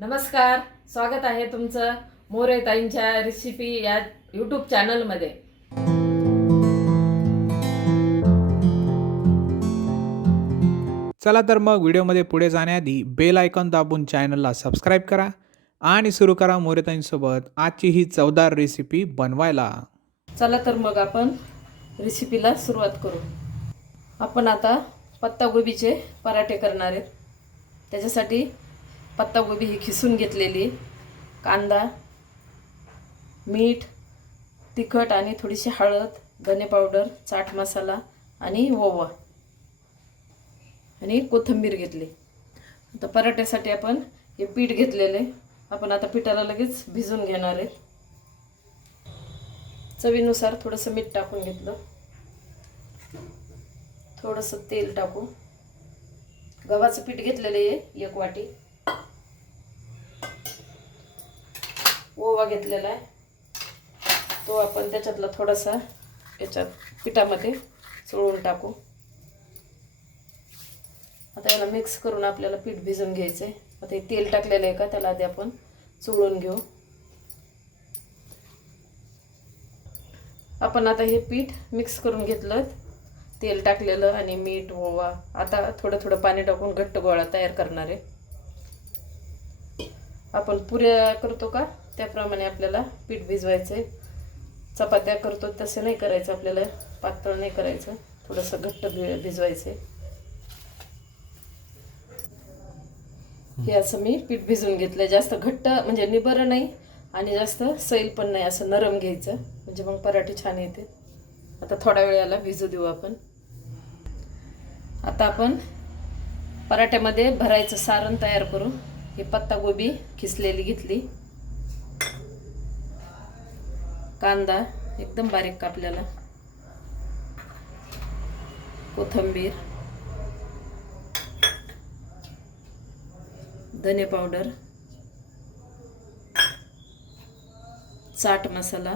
नमस्कार स्वागत आहे तुमचं मोरे ताईंच्या रेसिपी या यूट्यूब चॅनलमध्ये चला तर मग व्हिडिओमध्ये पुढे जाण्याआधी बेल आयकॉन दाबून चॅनलला सबस्क्राईब करा आणि सुरू करा मोरेताईंसोबत आजची ही चवदार रेसिपी बनवायला. चला तर मग आपण रेसिपीला सुरुवात करू. आपण आता पत्तागोबीचे पराठे करणार आहेत. त्याच्यासाठी पत्तागोबी ही खिसून घेतलेली. कांदा मीठ तिखट आणि थोडीशी हळद धने पावडर चाट मसाला आणि ओवा आणि कोथिंबीर घेतली. आता पराठ्यासाठी आपण हे पीठ घेतलेले. आपण आता पिठाला लगेच भिजून घेणार आहे. चवीनुसार थोडंसं मीठ टाकून घेतलं. थोडंसं तेल टाकू. गव्हाचं पीठ घेतलेलं आहे एक वाटी. ओवा घेतलेला आहे. तो आपण त्याच्यातला थोडासा याच्यात पिठामध्ये चोळून टाकू. आता याला मिक्स करून आपल्याला पीठ भिजून घ्यायचं आहे आता हे तेल टाकलेलं आहे का त्याला आधी आपण चोळून घेऊ. आपण आता हे पीठ मिक्स करून घेतलं तेल टाकलेलं आणि मीठ ओवा आता थोडं थोडं पाणी टाकून घट्ट गोळा तयार करणार आहे. आपण पुऱ्या करतो का? त्याप्रमाणे आपल्याला पीठ भिजवायचं आहे चपात्या करतो तसं नाही करायचं आपल्याला. पातळ नाही करायचं. थोडंसं घट्ट भि भिजवायचं आहे हे असं मी पीठ भिजवून घेतलं जास्त घट्ट म्हणजे निबरं नाही आणि जास्त सैल पण नाही असं नरम घ्यायचं. म्हणजे मग पराठे छान येते. आता थोड्या वेळाला भिजू देऊ आपण. आता आपण पराठ्यामध्ये भरायचं सारण तयार करू. ही पत्तागोबी खिसलेली घेतली. कांदा एकदम बारीक कापलेला. कोथंबीर. धने पावडर. चाट मसाला.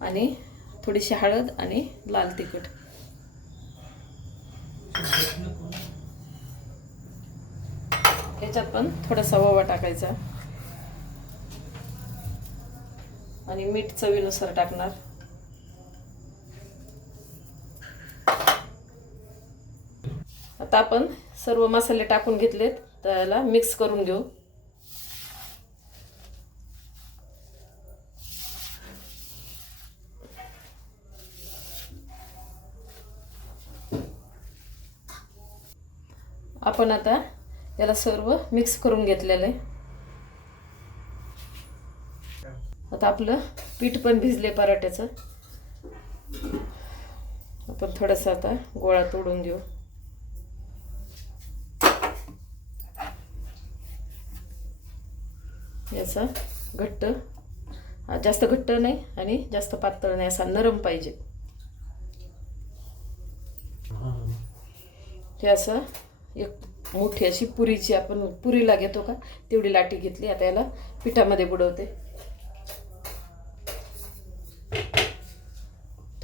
आणि थोडीशी हळद आणि लाल तिखट. याच्यात पण थोडासा ओवा टाकायचा. आणि मीठ चवीनुसार टाकणार. आता आपण सर्व मसाले टाकून घेतलेत त्याला मिक्स करून घेऊ. आपण आता याला सर्व मिक्स करून घेतलेलं आहे. आता आपलं पीठ पण भिजले पराठ्याचं. आपण थोडंसं आता गोळा तोडून देऊ याचा घट्ट जास्त घट्ट नाही आणि जास्त पातळ नाही असा नरम पाहिजे. हे असं एक मोठी अशी पुरीची आपण पुरीला घेतो का तेवढी लाटी घेतली. आता याला पिठामध्ये बुडवते.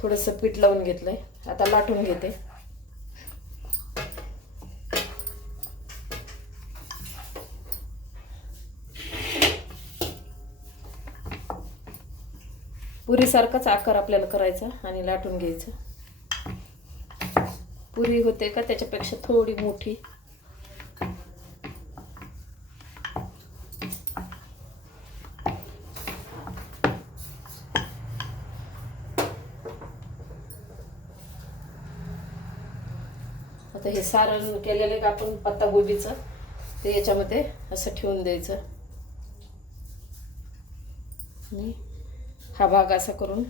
थोडंसं पीठ लावून घेतलंय. आता लाटून घेते. पुरीसारखाच आकार आपल्याला करायचा आणि लाटून घ्यायचं. पुरी होते का त्याच्यापेक्षा थोडी मोठी. तर हे सारण केलेलं का आपण पत्ता गोबीचं ते याच्यामध्ये असं ठेवून द्यायचं. आणि हा भाग असा करून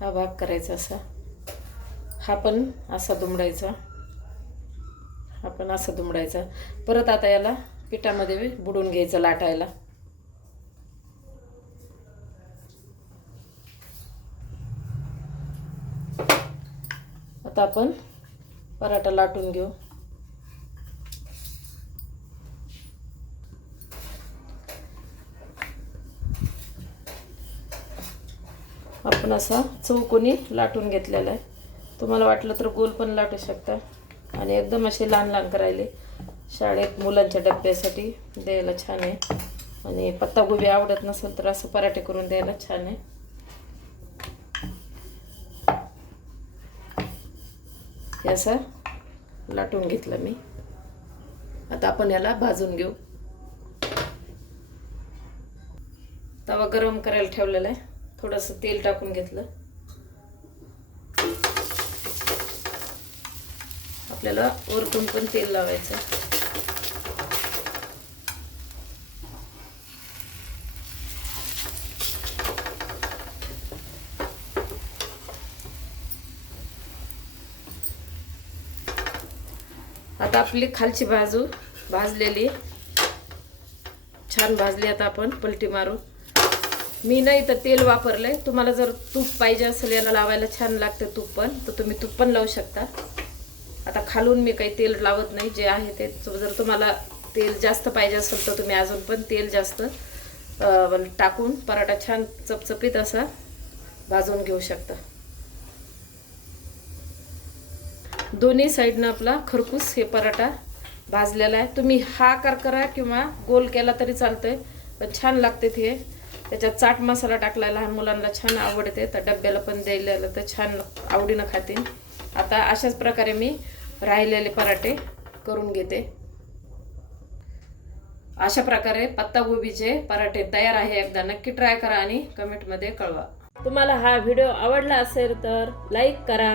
हा भाग करायचा असा. हा पण असा दुमडायचा. हा पण असा दुमडायचा. परत आता याला पिठामध्ये बुडून घ्यायचं लाटायला. आता आपण पराठा लाटून घेऊ. आपण असा चौकोनी लाटून घेतलेला आहे. तुम्हाला वाटलं तर गोल पण लाटू शकता. आणि एकदम असे लहान लहान करायले. शाळेत मुलांच्या डब्यासाठी द्यायला छान आहे. आणि पत्तागोबी आवडत नसेल तर असं पराठे करून द्यायला छान आहे. असं लाटून घेतलं मी. आता आपण याला भाजून घेऊ. तवा गरम करायला ठेवलेला आहे. थोडंसं तेल टाकून घेतलं. आपल्याला वरतून पण तेल लावायचं आता आपली खालची बाजू भाजलेली. छान भाजली आता आपण पलटी मारू मी नाही तर तेल वापरलं आहे तुम्हाला जर तूप पाहिजे असेल याला लावायला छान लागते तूप पण तर तुम्ही तूप पण लावू शकता. आता खालून मी काही तेल लावत नाही जे आहे ते. जर तुम्हाला तेल जास्त पाहिजे असेल तर तुम्ही अजून पण तेल जास्त टाकून पराठा छान चपचपीत असा भाजून घेऊ शकता. दोन्ही साईडनं आपला खरपूस हे पराठा भाजलेला आहे. तुम्ही हा आकार करा किंवा गोल केला तरी चालतंय. पण छान लागते ते. त्याच्यात चाट मसाला टाकला लहान मुलांना छान आवडते. तर डब्याला पण द्यायला तर छान आवडीनं खातील आता अशाच प्रकारे मी राहिलेले पराठे करून घेते. अशा प्रकारे पत्तागोबीचे पराठे तयार आहे. एकदा नक्की ट्राय करा आणि कमेंटमध्ये कळवा. तुम्हाला हा व्हिडिओ आवडला असेल तर लाईक करा.